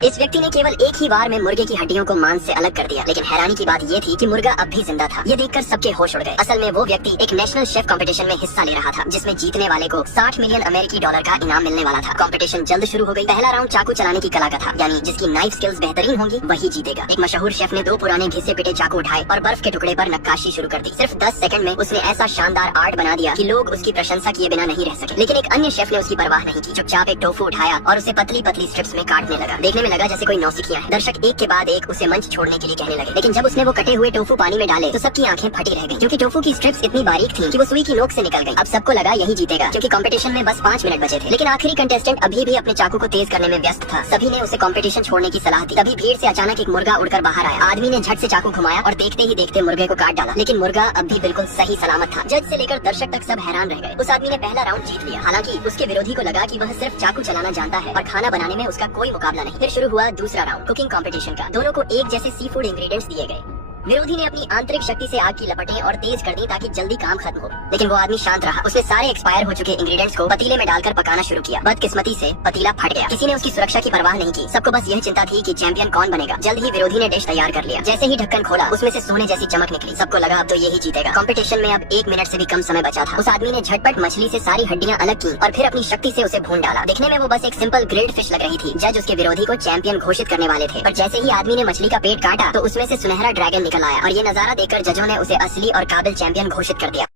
इस व्यक्ति ने केवल एक ही बार में मुर्गे की हड्डियों को मांस से अलग कर दिया, लेकिन हैरानी की बात ये थी कि मुर्गा अब भी जिंदा था। ये देखकर सबके होश उड़ गए। असल में वो व्यक्ति एक नेशनल शेफ कंपटीशन में हिस्सा ले रहा था, जिसमें जीतने वाले को 60 मिलियन अमेरिकी डॉलर का इनाम मिलने वाला था। कंपटीशन जल्द शुरू हो गई। पहला राउंड चाकू चलाने की कला का था, यानी जिसकी नाइफ स्किल्स बेहतरीन होंगी वही जीतेगा। एक मशहूर शेफ ने 2 पुराने घिसे पिटे चाकू उठाए और बर्फ के टुकड़े पर नक्काशी शुरू कर दी। सिर्फ 10 सेकंड में उसने ऐसा शानदार आर्ट बना दिया कि लोग उसकी प्रशंसा किए बिना नहीं रह सके। लेकिन एक अन्य शेफ ने उसकी परवाह नहीं की। चुपचाप एक टोफू उठाया और उसे पतली पतली स्ट्रिप्स में काटने लगा। देखने में लगा जैसे कोई नौसिखिया है। दर्शक एक के बाद एक उसे मंच छोड़ने के लिए कहने लगे, लेकिन जब उसने वो कटे हुए टोफू पानी में डाले तो सबकी आंखें फटी रह गई, क्योंकि टोफू की स्ट्रिप्स इतनी बारीक थी कि वो सुई की नोक से निकल गई। अब सबको लगा यही जीतेगा, क्योंकि कंपटीशन में बस 5 मिनट बचे थे। लेकिन आखिरी कंटेस्टेंट अभी भी अपने चाकू को तेज करने में व्यस्त था। सभी ने उसे कंपटीशन छोड़ने की सलाह दी। तभी भीड़ से अचानक एक मुर्गा उड़कर बाहर आया। आदमी ने झट से चाकू घुमाया और देखते ही देखते मुर्गे को काट डाला। लेकिन मुर्गा अब भी बिल्कुल सही सलामत था। जज से लेकर दर्शक तक सब हैरान रह गए। उस आदमी ने पहला राउंड जीत लिया। हालांकि उसके विरोधी को लगा कि वह सिर्फ चाकू चलाना जानता है और खाना बनाने में उसका कोई मुकाबला नहीं। फिर शुरू हुआ दूसरा राउंड कुकिंग कंपटीशन का। दोनों को एक जैसे सी फूड इंग्रेडिएंट्स दिए गए। विरोधी ने अपनी आंतरिक शक्ति से आग की लपटें और तेज कर दी ताकि जल्दी काम खत्म हो, लेकिन वो आदमी शांत रहा। उसने सारे एक्सपायर हो चुके इंग्रेडिएंट्स को पतीले में डालकर पकाना शुरू किया। बदकिस्मती से पतीला फट गया। किसी ने उसकी सुरक्षा की परवाह नहीं की। सबको बस यह चिंता थी कि चैंपियन कौन बनेगा। जल्द ही विरोधी ने डिश तैयार कर लिया। जैसे ही ढक्कन खोला उसमें से सोने जैसी चमक निकली। सबको लगा अब तो यही जीतेगा। कंपटीशन में अब 1 मिनट से भी कम समय बचा था। उस आदमी ने झटपट मछली से सारी हड्डियां अलग की और फिर अपनी शक्ति से उसे भून डाला। दिखने में वो बस एक सिंपल ग्रिल्ड फिश लग रही थी। जज उसके विरोधी को चैंपियन घोषित करने वाले थे, पर जैसे ही आदमी ने मछली का पेट काटा तो उसमें से सुनहरा ड्रैगन निकल आया और ये नजारा देखकर जजों ने उसे असली और काबिल चैंपियन घोषित कर दिया।